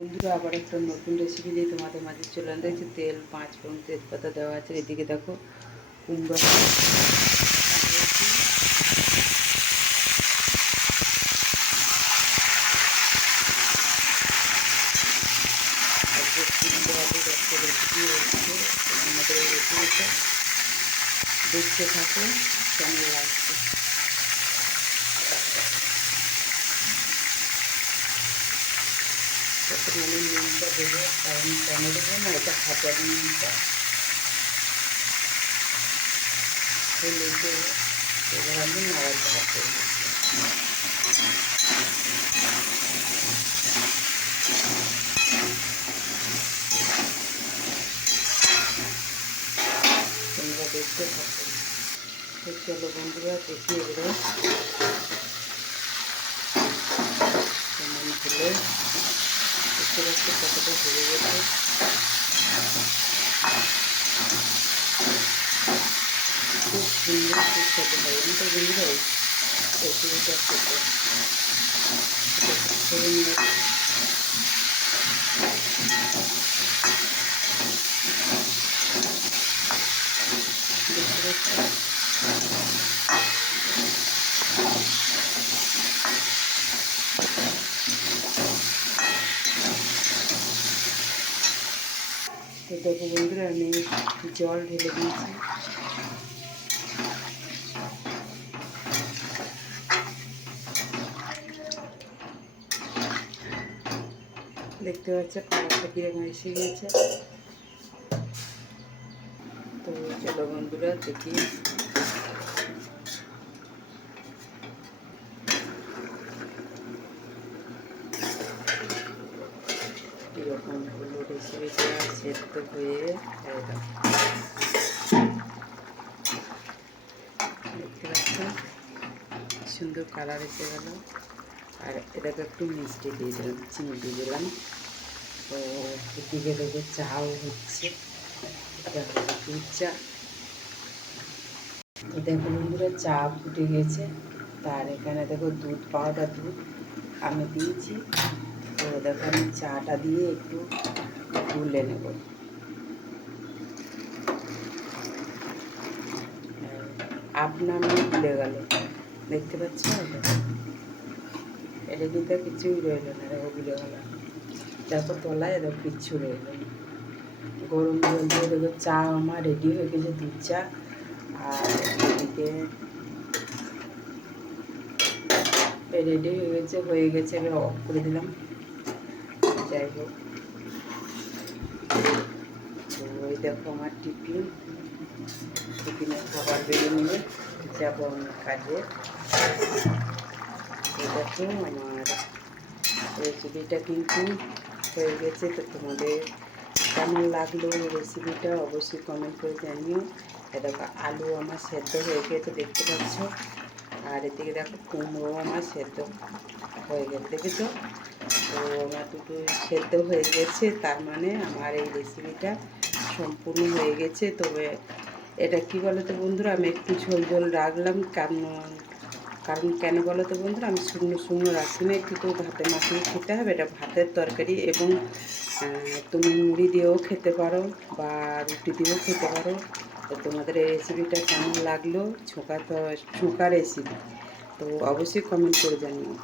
বন্ধুরা আবার একটা নতুন রেসিপি দিয়ে তোমাদের মাঝে চলে আনতে হচ্ছে। তেল 5 ফোড়ন তেজপাতা দেওয়া আছে। এদিকে দেখো কুমড়ো আলুর একটা রেসিপি হচ্ছে। আমাদের এই রেসিপিটা দেখতে থাকো, কেমন লাগছে। প্রথমে আমি নুনটা দেবো, কারণ টমেটো না এটা ভাজা নুনটা ফেলে দেবো। এবার আমি নাড়াচাড়া করবো। তোমরা দেখতে থাকো। তো চলো বন্ধুরা দেখি এগুলো কেমন হলো। দেখতে পাচ্ছি কতটা হয়ে গেছে। খুব সুন্দর সুস্বাদু হয়। আমি তো বন্ধুরা রেসিপিটা খেতে করে নিয়ে দেখতে পাচ্ছি। তো দেখো বন্ধুরা আমি জল ঢেলে দিয়েছি। দেখতে পাচ্ছি কালারটা কীরকম এসে গিয়েছে। তো চলো বন্ধুরা দেখি। কীরকম হলো রেসিপিটা সেদ্ধ হয়ে। দেখতে পাচ্ছ সুন্দর কালার এসে গেল। আর এটাকে একটু মিষ্টি দিয়ে দিলাম, চিনি দিয়ে দিলাম। তো এদিকে দেখো চাও হচ্ছে, এটা হলো দুধ চা। তো দেখো বন্ধুরা চা ফুটে গেছে। তার এখানে দেখো দুধ, পাউডার দুধ আমি দিয়েছি। তো দেখো আমি চাটা দিয়ে একটু গুলে নেব। আপনার গুলে গেল, দেখতে পাচ্ছ এটা কিন্তু কিছুই রইল না। দেখো গুলে গেল, দেখো তলায় দেখো কিচ্ছু রইল না। গরম জল দিয়ে দেখো চা আমার রেডি হয়ে গেছে, দুধ চা। আর এদিকে রেডি হয়ে গেছে। এবার অফ করে দিলাম। যাই হোক, তো ওই দেখো আমার টিফিনের খাবার বেরিয়ে নিয়ে যাবো আমি কাজে। এই দেখো আমার রেসিপিটা কিন্তু হয়ে গেছে। তো তোমাদের কেমন লাগলো এই রেসিপিটা অবশ্যই কমেন্ট করে জানিও। দেখো আলু আমার সেদ্ধ হয়ে গেছে, দেখতে পাচ্ছ। আর এদিকে দেখো কুমড়ো আমার সেদ্ধ হয়ে গেছে, দেখেছো। তো আমার দুটো সেদ্ধ হয়ে গেছে, তার মানে আমার এই রেসিপিটা সম্পূর্ণ হয়ে গেছে। তবে এটা কি বলো তো বন্ধুরা, আমি একটু ঝোল ঝোল রাখলাম। কারণ কেন বলো তো বন্ধুরা, আমি শুকনো শুকনো রাখি না, একটু তো ভাতে মাখিয়ে খেতে হবে। এটা ভাতের তরকারি, এবং তুমি মুড়ি দিয়েও খেতে পারো বা রুটি দিয়েও খেতে পারো। তো তোমাদের এই রেসিপিটা কেমন লাগলো, ছোঁকা রেসিপি, তো অবশ্যই কমেন্ট করে জানিও।